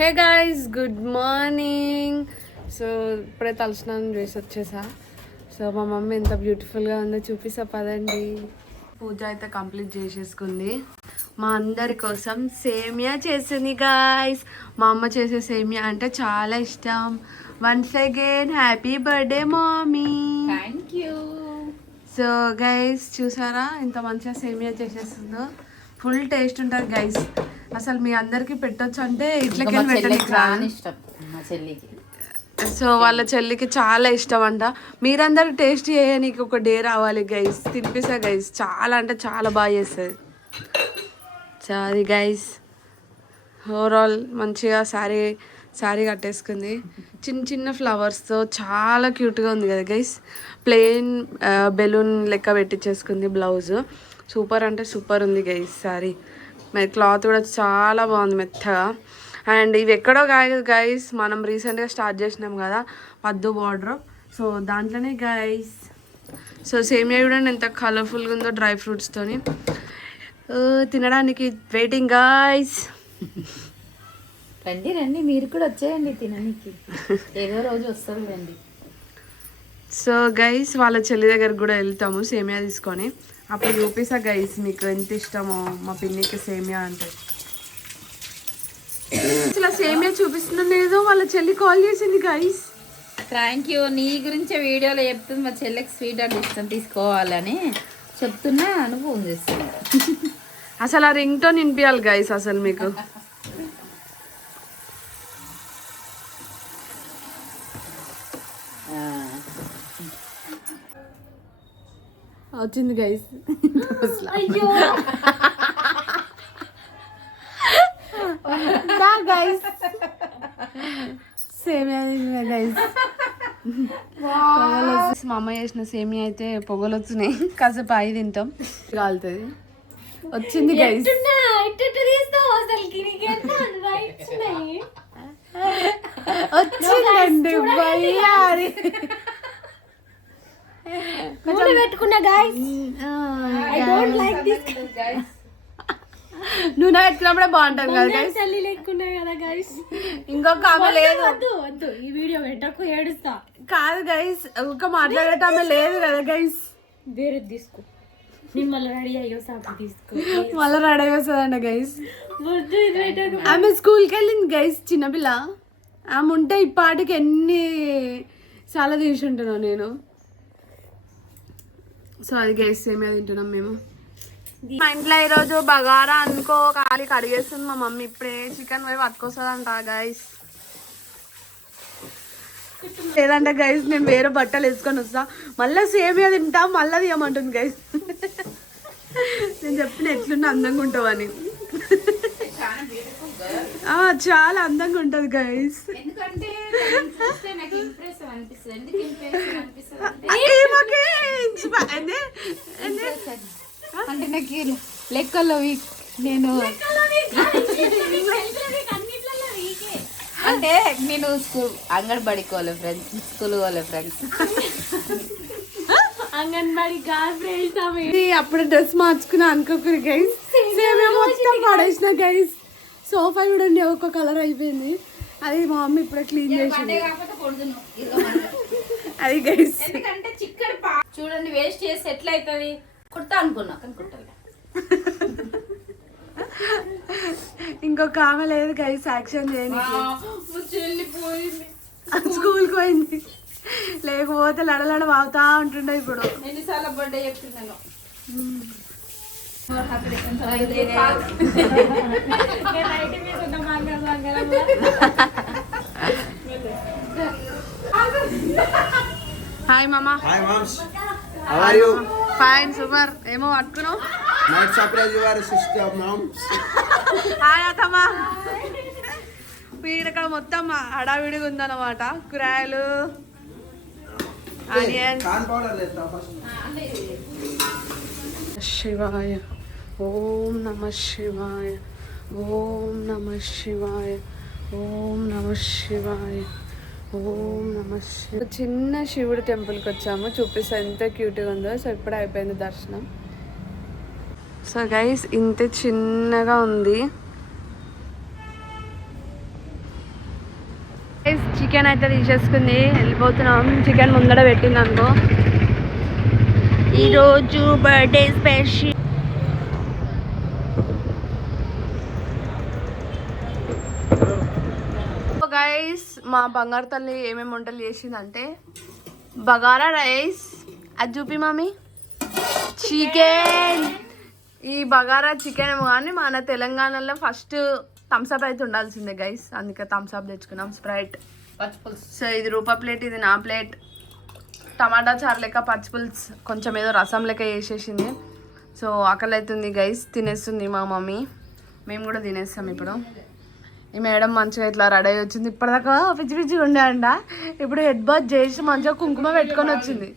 Hey guys, good morning. So ఇప్పుడే తలస్నానం చేసి వచ్చేసా. సో మా మమ్మీ ఎంత బ్యూటిఫుల్గా ఉందో చూపిస్తా పదండి. పూజ అయితే కంప్లీట్ చేసేసుకుంది. మా అందరి కోసం సేమియా చేసింది గాయ్స్. మా అమ్మ చేసే సేమియా అంటే చాలా ఇష్టం. Once again happy birthday mummy. Thank you. So guys చూసారా ఎంత మంచిగా సేమియా చేసేస్తుందో. ఫుల్ టేస్ట్ ఉంటుంది గైస్. అసలు మీ అందరికి పెట్టొచ్చు అంటే ఇట్లకి ఇష్టం మా చెల్లికి. సో వాళ్ళ చెల్లికి చాలా ఇష్టం అంట. మీరందరికి టేస్ట్ చేయడానికి ఒక డే రావాలి గైస్, తినిపిస్తా గైస్. చాలా అంటే చాలా బాగా చేస్తుంది. సో అది గైస్ ఓవరాల్ మంచిగా శారీ కట్టేసుకుంది. చిన్న చిన్న ఫ్లవర్స్తో చాలా క్యూట్గా ఉంది కదా గైస్. ప్లెయిన్ బెలూన్ లెక్క పెట్టించేసుకుంది బ్లౌజ్. సూపర్ అంటే సూపర్ ఉంది గైస్ శారీ. క్లాత్ కూడా చాలా బాగుంది మెత్తగా. అండ్ ఇవి ఎక్కడో కాదు గైస్, మనం రీసెంట్గా స్టార్ట్ చేసినాం కదా పద్దు బార్డర్. సో దాంట్లోనే గైస్. సో సేమియా కూడా ఎంత కలర్ఫుల్గా ఉందో డ్రై ఫ్రూట్స్తోని. తినడానికి వెయిటింగ్ గైస్. రండి రండి, మీరు కూడా వచ్చేయండి తినడానికి. ఏదో రోజు వస్తుంది రండి. సో గైస్ వాళ్ళ చెల్లి దగ్గరకు కూడా వెళ్తాము సేమియా తీసుకొని. అప్పుడు చూపిస్తా గైస్ మీకు ఎంత ఇష్టమో మా పిన్నికి సేమియా అంటే. అసలు సేమియా చూపిస్తున్నాను ఏదో వాళ్ళ చెల్లి కాల్ చేసింది గైస్. Thank you. నీ గురించే వీడియోలో చెప్తుంది మా చెల్లికి స్వీట్ అంటే ఇష్టం తీసుకోవాలని చెప్తున్నా నువ్వు ఫోన్ చేస్తున్నా. అసలు ఆ రింగ్ టోన్ వినిపించాలి గైస్ అసలు మీకు. వచ్చింది గైస్. గైస్ సేమియా గైస్. మా అమ్మ చేసిన సేమియా అయితే పొగలు వచ్చినాయి. కాసేపు అయి తింటాం కాలుతుంది. వచ్చింది గైస్. వచ్చిందండి బయ్యారి. పెట్టుకున్నా guys. I don't like this. నూనె పెట్టుకున్నప్పుడే బాగుంటుంది కదా గైస్. చల్లి లేకున్నా కదా గైస్. ఇంకొక ఆమె లేదు. వద్దు ఈ వీడియో పెట్టకు, ఏడుస్తా. కాదు గైస్, ఒక మాట్లాడేట ఆమె లేదు కదా గైస్. వేరే తీసుకో. నేను మళ్ళీ రెడీ అయ్యో సాపు తీసుకో. మళ్ళీ రెడీ వస్తుందంట గైస్. వద్దు ఇది పెట్టకు. ఆమె స్కూల్కి వెళ్ళింది గైస్, చిన్నపిల్ల. ఆమె ఉంటే ఈ పాటికి ఎన్ని చాలా తీసి ఉంటున్నాను నేను. సో అది గైస్ సేమియా తింటున్నాం మేము. మా ఇంట్లో ఈరోజు బగారా అనుకో ఖాళీ కడిగేస్తుంది మా మమ్మీ. ఇప్పుడే చికెన్ పోయి పట్టుకొస్తుందంట గైస్. లేదంటే గైస్ నేను వేరే బట్టలు వేసుకొని వస్తా, మళ్ళీ సేమియా తింటా, మళ్ళీ తీయమంటుంది గైస్. నేను చెప్పిన ఎట్లున్నా అందంగా ఉంటావని. చాలా అందంగా ఉంటుంది గైస్. అంటే నాకు లెక్కల్లో వీక్. నేను అంటే నేను స్కూల్ అంగన్వాడికి వాళ్ళ ఫ్రెండ్స్, స్కూల్ వాళ్ళ ఫ్రెండ్స్. అంగన్వాడి ఫ్రెండ్స్. అప్పుడు డ్రెస్ మార్చుకున్నా అనుకోకూడదు గైస్. సేమియా మొత్తం పడేసిన గైస్. సోఫా చూడండి ఒక్క కలర్ అయిపోయింది. అది మా మమ్మీ ఇప్పుడే క్లీన్ చేసింది. అది గైస్ ఎందుకంటే చిక్కడి చూడండి వేస్ట్ చేసి ఎట్లా అవుతుంది కుర్తా అనుకున్నా కానీ కుట్టలే. ఇంకొక ఆమె లేదు గైస్ యాక్షన్ చేయడానికి. స్కూల్కి పోయింది, లేకపోతే లడలడ వాగుతా ఉంటుండే. ఇప్పుడు ఎన్నిసార్లు బర్త్డే చెప్తున్నాను. హాయ్ మామా. Hi moms, how are you? Fine super. ఏమో పట్టుకున్నావు. Night surprise your sister moms. Hi అత్తమ్మా. ఇక్కడ మొత్తం హడావిడిగా ఉందన్నమాట. కూరగాయలు, ఆనియన్స్. కాన్ పౌడర్ లేస్తా ఫస్ట్. శివాయ ఓం నమ శివాయ, ఓం నమ శివాయ, ఓం నమ శివాయ, ఓం నమ శివాయ. చిన్న శివుడి టెంపుల్కి వచ్చాము, చూపిస్తా ఎంత క్యూట్గా ఉందో. సో ఇప్పుడే అయిపోయింది దర్శనం. సో గైస్ ఇంత చిన్నగా ఉంది. చికెన్ అయితే తీసేసుకుంది, వెళ్ళిపోతున్నాం. చికెన్ ముందర పెట్టింది అనుకో. ఈరోజు బర్త్డే స్పెషల్. గైస్ మా బంగారు తల్లి ఏమేమి వంటలు చేసిందంటే బగారా రైస్, అది చూపి మమ్మీ, చికెన్. ఈ బగారా చికెన్ కానీ మన తెలంగాణలో ఫస్ట్ థమ్స్అప్ అయితే ఉండాల్సిందే గైస్, అందుకే థమ్స్అప్ తెచ్చుకున్నాం. స్ప్రైట్. సో ఇది రూపా ప్లేట్, ఇది నా ప్లేట్. టమాటా చారు లెక్క పచ్చిపుల్స్ కొంచెం ఏదో రసం లెక్క వేసేసింది. సో ఆకలి అవుతుంది గైస్, తినేస్తుంది మా మమ్మీ, మేము కూడా తినేస్తాం ఇప్పుడు. ఈ మేడం మంచిగా ఇట్లా రెడీ అయ్యి వచ్చింది. ఇప్పటిదాకా పిచ్చి పిచ్చిగా ఉండే అంట, ఇప్పుడు హెడ్ బాత్ చేసి మంచిగా కుంకుమ పెట్టుకొని వచ్చింది.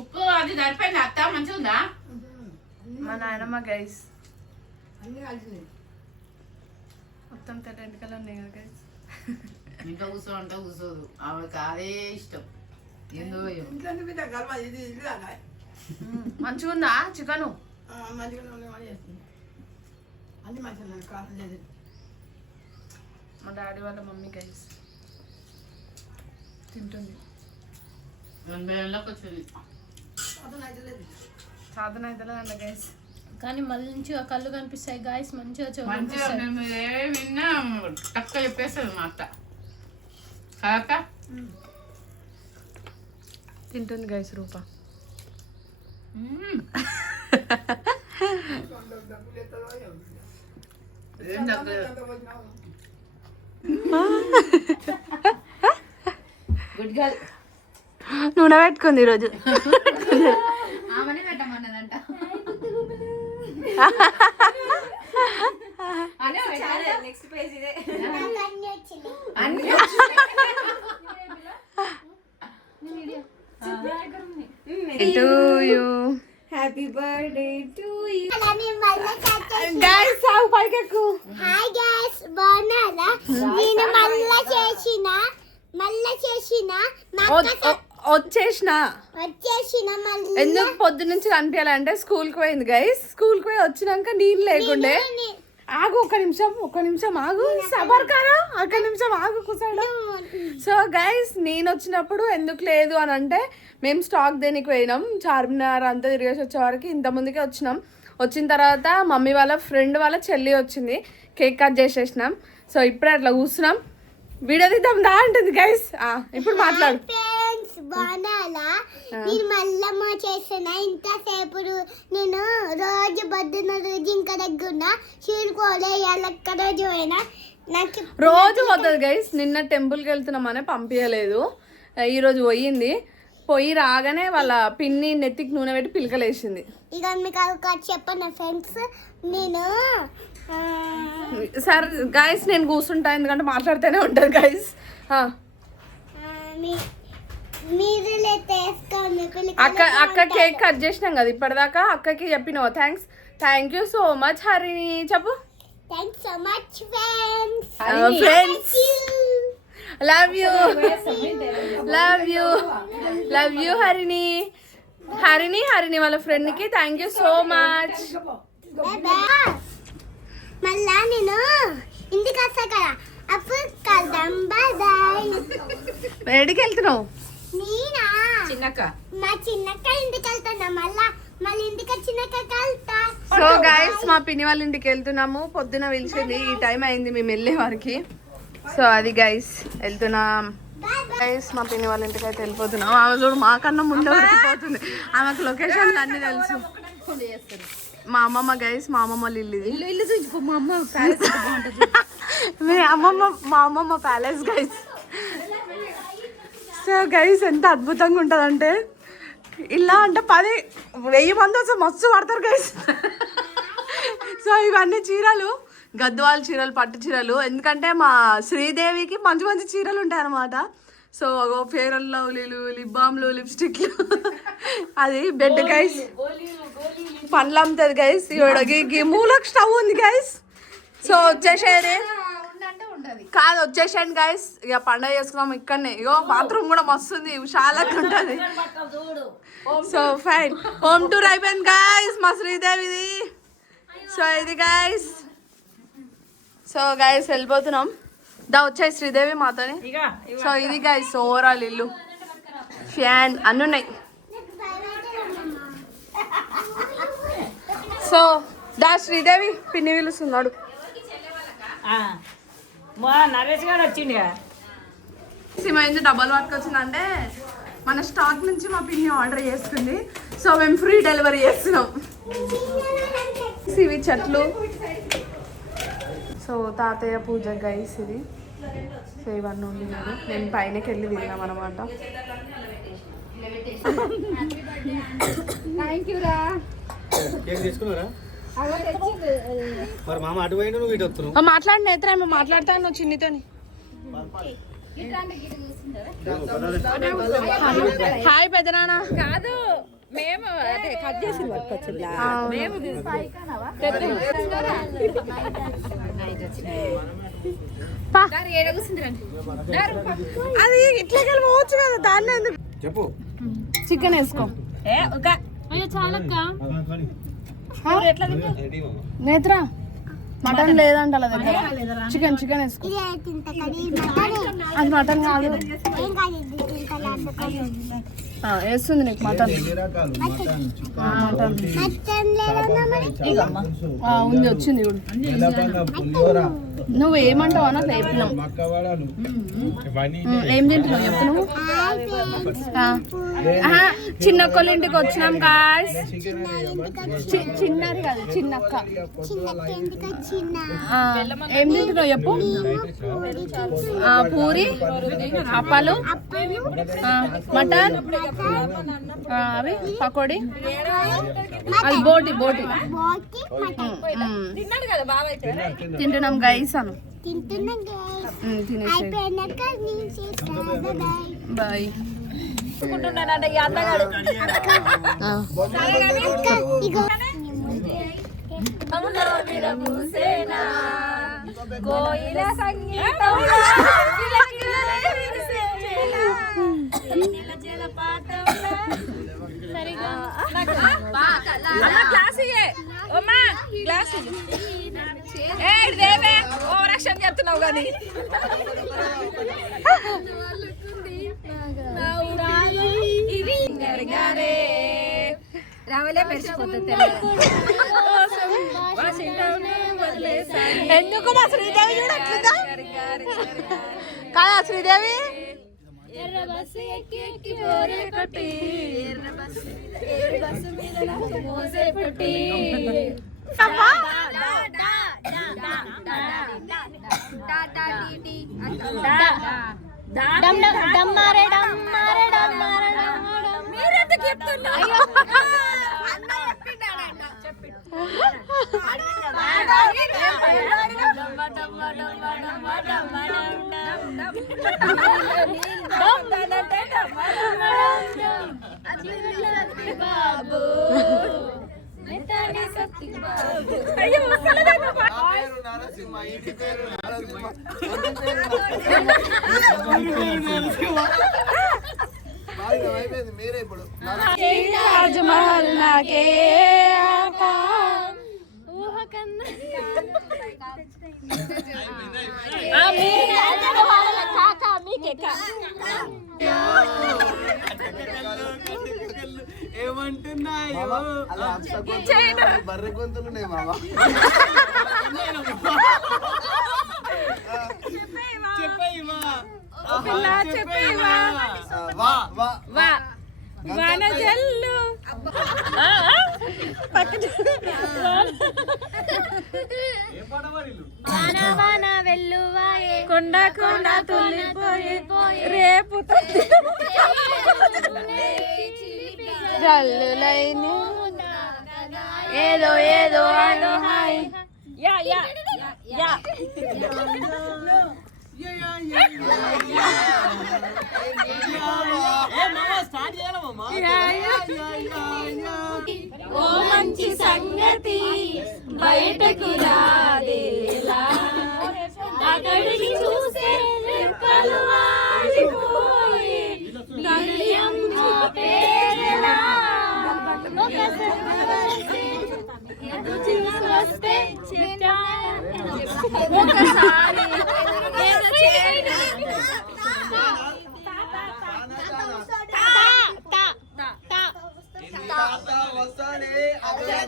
ఉప్పు అది సరిపోయింది అత్త, మంచిగా ఉందా? మా నాయనమ్మ గైస్ మొత్తం తెల్ల ఎంటికలు ఉన్నాయి కదా గైస్. ఇంట్లో కూర్చోంటే కూర్చోదు, ఆవిడకి అదే ఇష్టం. ఏందో మంచిగా ఉందా చికెను? మా డాడీ వాళ్ళ మమ్మీ గైస్ తింటుంది. సాధన అయితే అంట గైస్, కానీ మంచిగా కళ్ళు కనిపిస్తాయి గాయస్, మంచిగా మంచిగా విన్నా తక్కువ చెప్పేస్తుంది మా అత్త కాక తింటుంది గైస్ రూపా. ఏం తగ్గలేదు. Good girl. నూనె పెట్టుకుంది ఈరోజు. ఆమెనే పెట్టమన్నదంట. నెక్స్ట్ పేజ్ ఇదే. To you. Happy birthday to you. Guys, సాగు పైకెక్కు. హాయ్ గైస్, బాగున్నారా? నేను మళ్ళా చేసిన వచ్చేసిన మళ్ళీ ఎందుకు పొద్దు నుంచి కనిపించాలంటే స్కూల్కి పోయింది గైస్. స్కూల్కి పోయి వచ్చినాక నీళ్ళు లేకుండే. ఆగు ఒక్క నిమిషం ఆగు, సబర్ కారా, ఒక్క నిమిషం ఆగు కూర్చోడు. సో గైస్ నేను వచ్చినప్పుడు ఎందుకు లేదు అని అంటే మేము స్టాక్ దేనికి పోయినాం, చార్మినార్ అంతా తిరిగేసి వచ్చే వరకు ఇంత ముందుకే వచ్చినాం. వచ్చిన తర్వాత మమ్మీ వాళ్ళ ఫ్రెండ్ వాళ్ళ చెల్లి వచ్చింది, కేక్ కట్ చేసేసినాం. సో ఇప్పుడే అట్లా కూర్చున్నాం, వీడియో తీద్దాం దా అంటుంది గైస్. ఇప్పుడు మాట్లాడు. ఫ్రెండ్స్ బాగున్నారా? నేను మళ్ళా చేసిన ఇంతసేపు నేను రోజు పొద్దున్న రోజు ఇంకా దగ్గర చీరుకోలే ఎల్లక్క రోజు పోయినా. నాకు రోజు పోతుంది గైస్. నిన్న టెంపుల్కి వెళ్తున్నామని పంపించలేదు, ఈరోజు పోయి రాగానే వాళ్ళ పిన్ని నెత్తికి నూనె పెట్టి పిలకలేసింది. ఇక మీకు ఒకటి చెప్పండి ఫ్రెండ్స్, నేను సరే గైస్ నేను కూర్చుంటా, ఎందుకంటే మాట్లాడుతూనే ఉంటుంది గైస్. మీరు తీసుకోండి. అక్క కేక్ కట్ చేసినాం కదా ఇప్పటిదాకా, అక్కకి చెప్పినావు thank you so much Harini చెప్పు. Thanks so much friends. Friends love you Harini వాళ్ళ ఫ్రెండ్కి థ్యాంక్ యూ సో మచ్. మళ్ళా నేను ఇంటికి వస్తా కదా, అప్పుడు కలుద్దాం. బాయ్. ఎక్కడికి వెళ్తున్నావు? నేనా చిన్నక్క మా చిన్నక్క ఇంటికి వెళ్తున్నా, మళ్ళీ ఇంటికి వచ్చినాక కలుతా. సో గైస్ మా పిన్ని వాళ్ళ ఇంటికి వెళ్తున్నాము, పొద్దున పిలిచింది, ఈ టైం అయింది మేము వెళ్ళే వారికి. సో అది గైస్ వెళ్తున్నాం గైస్, మా పిన్ని వాళ్ళ ఇంటికి అయితే వెళ్ళిపోతున్నాం. ఆమె చూడు మాకన్నా ముందే ఉరికిపోతుంది, ఆమెకు లొకేషన్ అన్ని తెలుసు. మా అమ్మమ్మ గైస్, మా అమ్మమ్మ ఇల్లు చూసుకో. మా అమ్మ ప్యాలెస్ మా అమ్మమ్మ ప్యాలెస్ గైస్. సో గైస్ ఎంత అద్భుతంగా ఉంటుందంటే, ఇలా అంటే 10,000 మంది వస్తే మస్తు పడతారు గైస్. సో ఇవన్నీ చీరలు, గద్వాల చీరలు, పట్టు చీరలు, ఎందుకంటే మా శ్రీదేవికి మంచి మంచి చీరలు ఉంటాయి అన్నమాట. సో ఫేర్ అండ్ లవ్లీలు, లిప్ బామ్లు, లిప్స్టిక్లు, అది బెడ్ గైస్, పండ్లు అమ్ముతుంది గైస్. ఈ మూలకు స్టవ్ ఉంది గైస్. సో వచ్చేసేది కాదు, వచ్చేసాను గైస్. ఇక పండుగ చేసుకున్నాం ఇక్కడనే. ఇగో బాత్రూమ్ కూడా మస్తుంది, విశాలంగా ఉంటుంది. సో ఫైన్, హోమ్ టూర్ అయిపోయింది గైస్ మా శ్రీదేవిది. సో ఇది గైస్ సో గైస్ వెళ్ళిపోతున్నాం. దా వచ్చాయి శ్రీదేవి మాతోని. సో ఇది గైస్ ఓవరాల్ ఇల్లు, ఫ్యాన్ అన్నీ ఉన్నాయి. సో దా శ్రీదేవి పిన్ని పిలుస్తున్నాడు. నరేష్ గారు వచ్చింది. సిమైంది డబ్బులు పట్టుకొచ్చిందంటే మన స్టాక్ నుంచి మా పిన్ని ఆర్డర్ చేసుకుంది. సో మేము ఫ్రీ డెలివరీ చేస్తున్నాం. ఇవి చెట్లు. సో తాతయ్య పూజ గైస్ ఇది. సో ఇవన్నీ ఉండినాడు. మేము పైనకి వెళ్ళి తిన్నాం అనమాట. థ్యాంక్ యూ రా. మాట్లాడిన నేత్ర మాట్లాడతాను చిన్నితోని. హాయ్ పెద్దనాన్న. కాదు మేము అదే కట్ చేసి మేము అది ఇట్లా పోవచ్చు కదా, దాన్ని ఎందుకు చెప్పు. చికెన్ వేసుకో. అయ్యో చాలక్క. నేత్ర మటన్ లేదంట వాళ్ళ దగ్గర. చికెన్ చికెన్ వేసుకో. అది మటన్ కాదు. వేస్తుంది నీకు మటన్. ఉంది వచ్చింది ఇప్పుడు. నువ్వు ఏమంటావు అని అట్లా చెప్పినావు. ఏం తింటున్నావు చెప్పు నువ్వు. చిన్నక్కళ్ళ ఇంటికి వచ్చినాం గాయ్స్. చిన్నది కాదు చిన్నక్క. ఏం తింటున్నావు చెప్పు. పూరి, అప్పాలు, మటన్, అవి పకోడీ, అది బోటి బోటి తింటున్నాం గైస్ అను. తినేసి బాయ్. చెప్తున్నావు కానీ రావలే మెరిసిపోతుంది. ఎందుకు మా శ్రీదేవి చూడట్లేదా కాదా శ్రీదేవి. మీరెందుకు చెప్తున్నారు. మీరే ఇప్పుడు తాజ్మహల్ నాకే ఏమంటున్నాయో బర్రె గొంతులున్నాయి మామ. వానజల్లు కొండ కొండ తొలిపోయి రేపు జల్లులైన ఏదో ఏదో ఆడో హాయ్. యా యా యా ఓ మంచి సంగతి బయటకు రాదేలా, అక్కడికి చూసే రెక్కలు ఆడిపోయి గల్యం పేరెలా, ఒక వస్తే ఒకసారి ఏదో చేయండి. వస్తాడే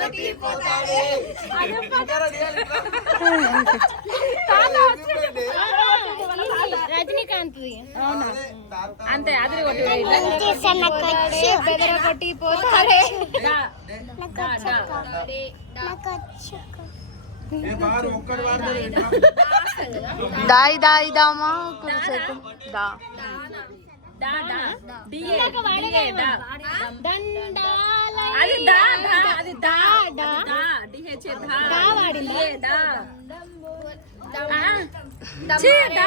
అదే పోతాడే రజనీకాంత్ అంతే అది కొట్టి బెదరగొట్టి పోతాడే దాయి దాయి దామా కుసేకు దా అది దా దా అది దా దా డిహెచ్ దా వాడింది దా చి దా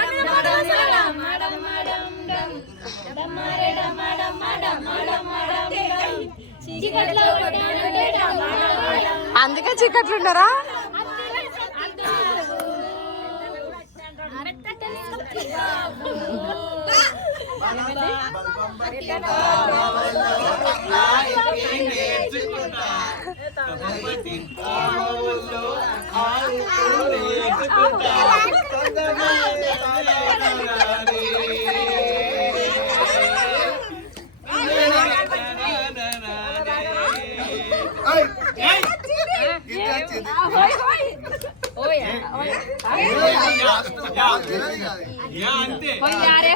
అందుకే చీకట్లున్నారా?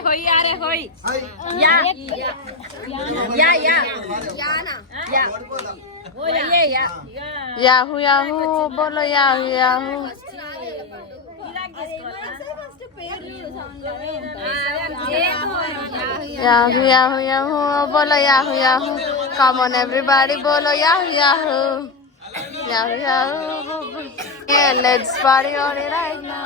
होई यारे होई या या या या ओ ये या యాహూ యాహూ బోలో yahoo yahoo yahoo yahoo yahoo బోలో yahoo yahoo come on everybody బోలో yahoo yahoo yahoo yahoo let's party on it right now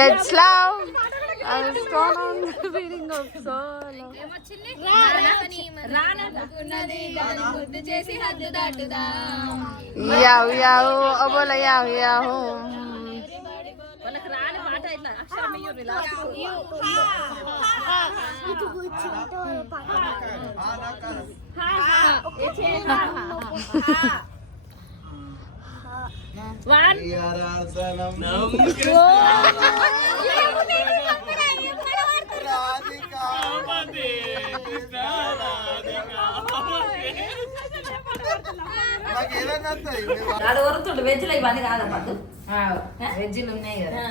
let's love I was gone on the reading of solo. Yahoo yahoo బోలో yahoo yahoo వాళ్ళకి రాని మాట ఇట్లా అక్షరం ఇయ్యుర్రి last one నాకు వరుతుండు veg లో ఇవన్నీ కాదా పట్టు వెజ్లు ఉన్నాయి కదా